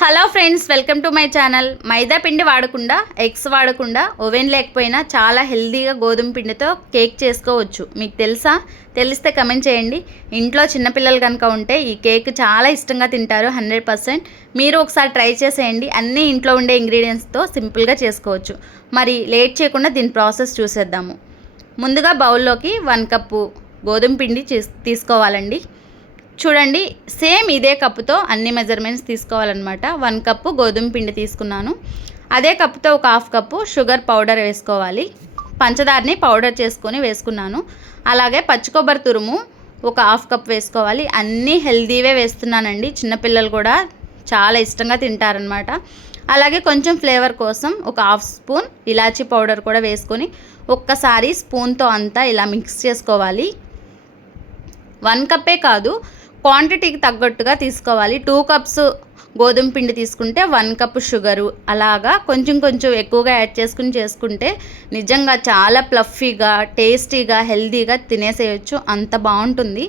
Hello friends welcome to my channel. మైదా పిండి వాడకుండా eggs వాడకుండా ఓవెన్ లేకపోయినా చాలా హెల్తీగా గోధుమ పిండితో కేక్ చేసుకోవచ్చు. మీకు తెలుసా? తెలిస్తే కమెంట్ చేయండి. ఇంట్లో చిన్నపిల్లలు కనుక ఉంటే ఈ కేక్ చాలా ఇష్టంగా తింటారు హండ్రెడ్ పర్సెంట్. మీరు ఒకసారి ట్రై చేసేయండి. అన్నీ ఇంట్లో ఉండే ఇంగ్రీడియంట్స్తో సింపుల్గా చేసుకోవచ్చు. మరి లేట్ చేయకుండా దీని ప్రాసెస్ చూసేద్దాము. ముందుగా బౌల్లోకి వన్ కప్పు గోధుమ పిండి తీసుకోవాలండి. చూడండి సేమ్ ఇదే కప్పుతో అన్ని మెజర్మెంట్స్ తీసుకోవాలన్నమాట. వన్ కప్పు గోధుమ పిండి తీసుకున్నాను. అదే కప్పుతో ఒక హాఫ్ కప్పు షుగర్ పౌడర్ వేసుకోవాలి. పంచదారని పౌడర్ చేసుకొని వేసుకున్నాను. అలాగే పచ్చి కొబ్బరి తురుము ఒక హాఫ్ కప్ వేసుకోవాలి. అన్నీ హెల్దీవే వేస్తున్నానండి. చిన్నపిల్లలు కూడా చాలా ఇష్టంగా తింటారనమాట అలాగే కొంచెం ఫ్లేవర్ కోసం ఒక హాఫ్ స్పూన్ ఇలాచీ పౌడర్ కూడా వేసుకొని ఒక్కసారి స్పూన్తో అంతా ఇలా మిక్స్ చేసుకోవాలి. వన్ కప్పే కాదు క్వాంటిటీకి తగ్గట్టుగా తీసుకోవాలి. టూ కప్స్ గోధుమ పిండి తీసుకుంటే వన్ కప్ షుగరు. అలాగా కొంచెం కొంచెం ఎక్కువగా యాడ్ చేసుకుని చేసుకుంటే నిజంగా చాలా ప్లఫీగా టేస్టీగా హెల్తీగా తినేసేయచ్చు. అంత బాగుంటుంది.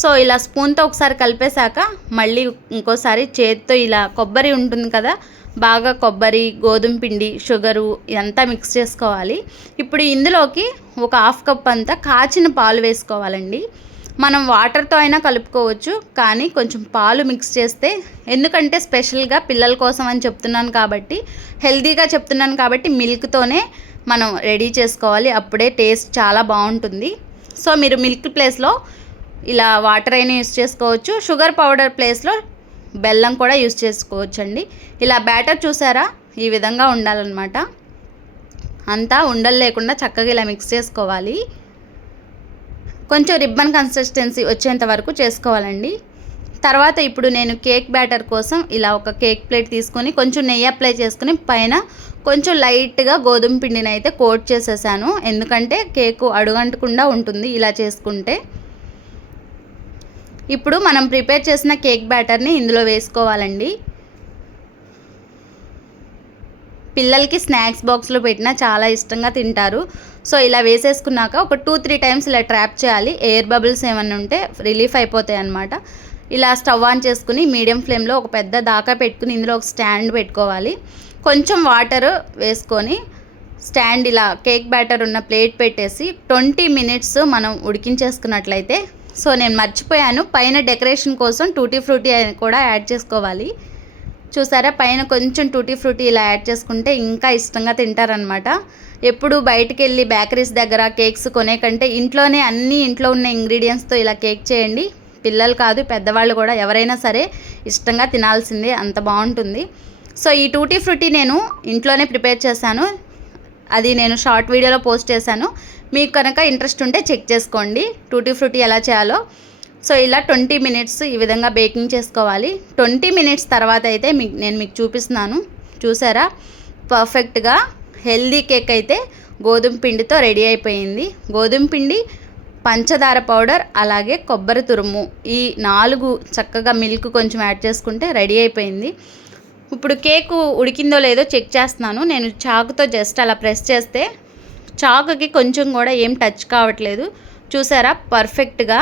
సో ఇలా స్పూన్తో ఒకసారి కలిపేశాక మళ్ళీ ఇంకోసారి చేతితో ఇలా కొబ్బరి ఉంటుంది కదా బాగా కొబ్బరి గోధుమ పిండి షుగరు ఇదంతా మిక్స్ చేసుకోవాలి. ఇప్పుడు ఇందులోకి ఒక హాఫ్ కప్ అంతా కాచిన పాలు వేసుకోవాలండి. మనం వాటర్తో అయినా కలుపుకోవచ్చు కానీ కొంచెం పాలు మిక్స్ చేస్తే ఎందుకంటే స్పెషల్గా పిల్లల కోసం అని చెప్తున్నాను కాబట్టి హెల్తీగా చెప్తున్నాను కాబట్టి మిల్క్తోనే మనం రెడీ చేసుకోవాలి. అప్పుడే టేస్ట్ చాలా బాగుంటుంది. సో మీరు మిల్క్ ప్లేస్లో ఇలా వాటర్ అయినా యూస్ చేసుకోవచ్చు. షుగర్ పౌడర్ ప్లేస్లో బెల్లం కూడా యూస్ చేసుకోవచ్చు అండి ఇలా బ్యాటర్ చూసారా? ఈ విధంగా ఉండాలన్నమాట. అంతా ఉండలు లేకుండా చక్కగా ఇలా మిక్స్ చేసుకోవాలి. కొంచెం రిబ్బన్ కన్సిస్టెన్సీ వచ్చేంత వరకు చేసుకోవాలండి. తర్వాత ఇప్పుడు నేను కేక్ బ్యాటర్ కోసం ఇలా ఒక కేక్ ప్లేట్ తీసుకొని కొంచెం నెయ్యి అప్లై చేసుకుని పైన కొంచెం లైట్గా గోధుమ పిండిని అయితే కోట్ చేసేసాను. ఎందుకంటే కేకు అడుగంటకుండా ఉంటుంది ఇలా చేసుకుంటే. ఇప్పుడు మనం ప్రిపేర్ చేసిన కేక్ బ్యాటర్ని ఇందులో వేసుకోవాలండి. పిల్లలకి స్నాక్స్ బాక్స్లో పెట్టినా చాలా ఇష్టంగా తింటారు. సో ఇలా వేసేసుకున్నాక ఒక టూ త్రీ టైమ్స్ ఇలా ట్రాప్ చేయాలి. ఎయిర్ బబుల్స్ ఏమన్నా ఉంటే రిలీఫ్ అయిపోతాయి అనమాట ఇలా స్టవ్ ఆన్ చేసుకుని మీడియం ఫ్లేమ్లో ఒక పెద్ద దాకా పెట్టుకుని ఇందులో ఒక స్టాండ్ పెట్టుకోవాలి. కొంచెం వాటర్ వేసుకొని స్టాండ్ ఇలా కేక్ బ్యాటర్ ఉన్న ప్లేట్ పెట్టేసి ట్వంటీ మినిట్స్ మనం ఉడికించేసుకున్నట్లయితే. సో నేను మర్చిపోయాను. పైన డెకరేషన్ కోసం టూటీ ఫ్రూటీ కూడా యాడ్ చేసుకోవాలి. చూసారా? పైన కొంచెం టూటీ ఫ్రూటీ ఇలా యాడ్ చేసుకుంటే ఇంకా ఇష్టంగా తింటారనమాట ఎప్పుడు బయటికి వెళ్ళి బేకరీస్ దగ్గర కేక్స్ కొనే కంటే ఇంట్లోనే అన్ని ఇంట్లో ఉన్న ఇంగ్రీడియంట్స్తో ఇలా కేక్ చేయండి. పిల్లలు కాదు పెద్దవాళ్ళు కూడా ఎవరైనా సరే ఇష్టంగా తినాల్సిందే. అంత బాగుంటుంది. సో ఈ టూటీ ఫ్రూటీ నేను ఇంట్లోనే ప్రిపేర్ చేశాను. అది నేను షార్ట్ వీడియోలో పోస్ట్ చేశాను. మీకు కనుక ఇంట్రెస్ట్ ఉంటే చెక్ చేసుకోండి. టూటీ ఫ్రూటీ ఎలా చేయాలో. సో ఇలా ట్వంటీ మినిట్స్ ఈ విధంగా బేకింగ్ చేసుకోవాలి. ట్వంటీ మినిట్స్ తర్వాత అయితే మీకు నేను మీకు చూపిస్తున్నాను. చూసారా? పర్ఫెక్ట్గా హెల్దీ కేక్ అయితే గోధుమ పిండితో రెడీ అయిపోయింది. గోధుమ పిండి పంచదార పౌడర్ అలాగే కొబ్బరి తురుము ఈ నాలుగు చక్కగా మిల్క్ కొంచెం యాడ్ చేసుకుంటే రెడీ అయిపోయింది. ఇప్పుడు కేకు ఉడికిందో లేదో చెక్ చేస్తున్నాను. నేను చాకుతో జస్ట్ అలా ప్రెస్ చేస్తే చాకుకి కొంచెం కూడా ఏం టచ్ కావట్లేదు. చూసారా? పర్ఫెక్ట్గా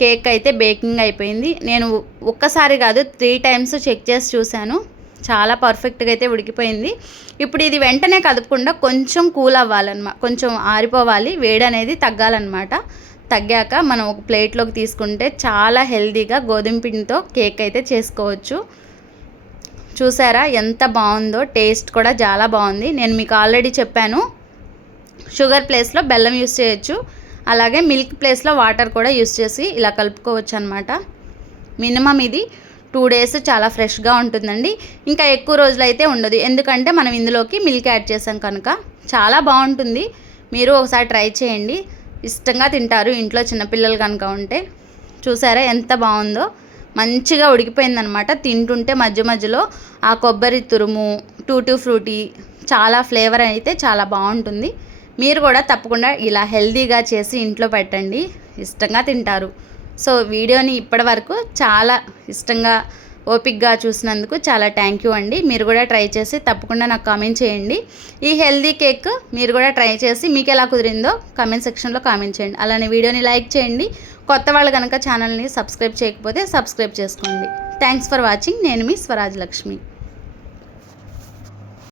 కేక్ అయితే బేకింగ్ అయిపోయింది. నేను ఒక్కసారి కాదు త్రీ టైమ్స్ చెక్ చేసి చూశాను. చాలా పర్ఫెక్ట్గా అయితే ఉడికిపోయింది. ఇప్పుడు ఇది వెంటనే కదపకుండా కొంచెం కూల్ అవ్వాలన్నమాట కొంచెం ఆరిపోవాలి. వేడి అనేది తగ్గాలన్నమాట తగ్గాక మనం ఒక ప్లేట్లోకి తీసుకుంటే చాలా హెల్దీగా గోధుమ పిండితో కేక్ అయితే చేసుకోవచ్చు. చూసారా ఎంత బాగుందో? టేస్ట్ కూడా చాలా బాగుంది. నేను మీకు ఆల్రెడీ చెప్పాను. షుగర్ ప్లేస్లో బెల్లం యూస్ చేయొచ్చు. అలాగే మిల్క్ ప్లేస్లో వాటర్ కూడా యూస్ చేసి ఇలా కలుపుకోవచ్చు అనమాట మినిమం ఇది టూ డేస్ చాలా ఫ్రెష్గా ఉంటుందండి. ఇంకా ఎక్కువ రోజులు అయితే ఉండదు. ఎందుకంటే మనం ఇందులోకి మిల్క్ యాడ్ చేసాం కనుక చాలా బాగుంటుంది. మీరు ఒకసారి ట్రై చేయండి. ఇష్టంగా తింటారు ఇంట్లో చిన్నపిల్లలు కనుక ఉంటే. చూసారా ఎంత బాగుందో? మంచిగా ఉడికిపోయిందనమాట తింటుంటే మధ్య మధ్యలో ఆ కొబ్బరి తురుము టూటీ ఫ్రూటీ చాలా ఫ్లేవర్ అయితే చాలా బాగుంటుంది. మీరు కూడా తప్పకుండా ఇలా హెల్తీగా చేసి ఇంట్లో పెట్టండి. ఇష్టంగా తింటారు. సో వీడియోని ఇప్పటి వరకు చాలా ఇష్టంగా ఓపిక్గా చూసినందుకు చాలా థ్యాంక్ యూ అండి. మీరు కూడా ట్రై చేసి తప్పకుండా నాకు కామెంట్ చేయండి. ఈ హెల్దీ కేక్ మీరు కూడా ట్రై చేసి మీకు ఎలా కుదిరిందో కామెంట్ సెక్షన్లో కామెంట్ చేయండి. అలానే వీడియోని లైక్ చేయండి. కొత్త వాళ్ళు కనుక ఛానల్ని సబ్స్క్రైబ్ చేయకపోతే సబ్స్క్రైబ్ చేసుకోండి. Thanks for watching. నేను మీ స్వరాజ్ లక్ష్మి.